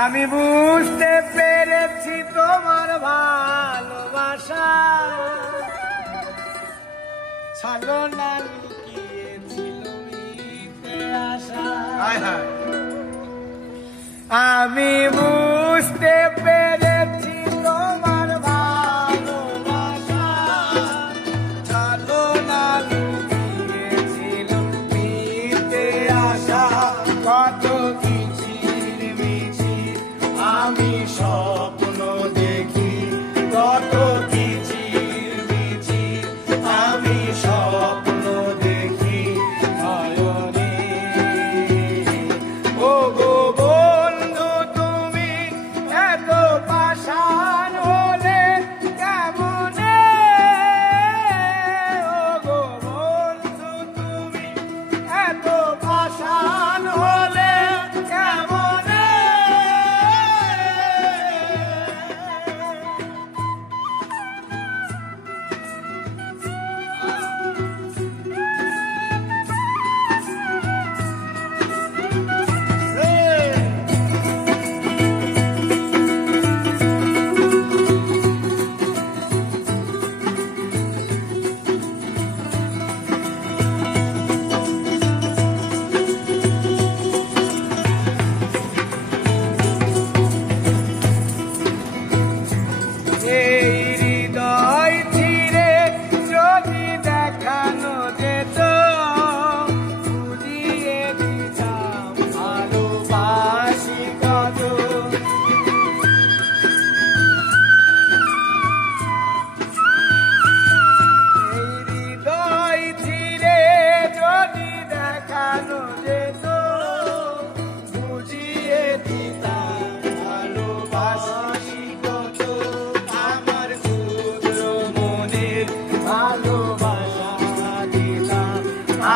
আমি বুঝতে পেরেছি তোমার ভালোবাসা ছলনা লুকিয়েছিল মিথ্যে আশা। আমি বুঝতে পেরেছি তোমার ভালোবাসা ছলনা লুকিয়েছিল মিথ্যে আশা। কত আমি স্বপ্ন দেখি কত কিচির মিচির আমি স্বপ্ন দেখি নয়নে। ও গো বন্ধু তুমি এত পাষাণ হলে কেমনে? ও গো বন্ধু তুমি এত পাষাণ হলে কেমনে?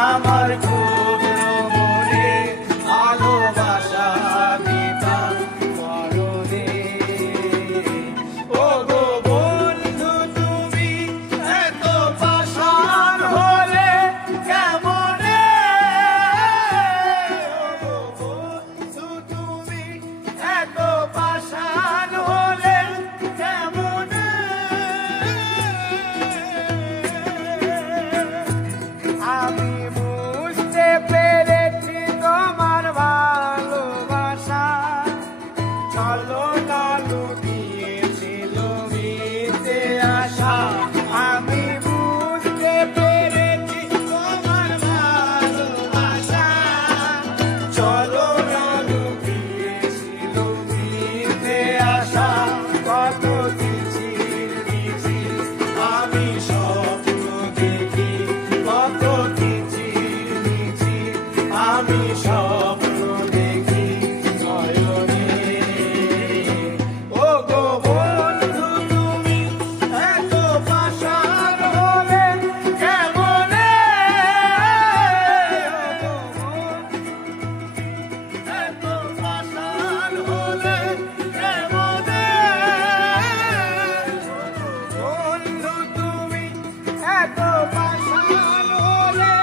আমার ক্ষুদ্র মনে ভালোবাসা দিতাম মরণে। ও গো বন্ধু তুমি এত পাষাণ হলে কেমনে? ও গো বন্ধু তুমি এত পাষাণ হলে কেমনে? আমি বুঝতে পেরেছি তোমার ভালোবাসা ছলনা লুকিয়েছিল মিথ্যে আশা। আমি বুঝতে পেরেছি তোমার ভালোবাসা ছলনা লুকিয়েছিল মিথ্যে আশা। কত কিচির মিচির আমি স্বপ্ন দেখি কত কিচির মিচির আমি স্বপ্ন দেখি নয়নে। ও গো বন্ধু তুমি এত পাষাণ হলে কেমনে? ও গো এত পাষাণ হলে কেমনে? বন্ধু তুমি এত পাষাণ হলে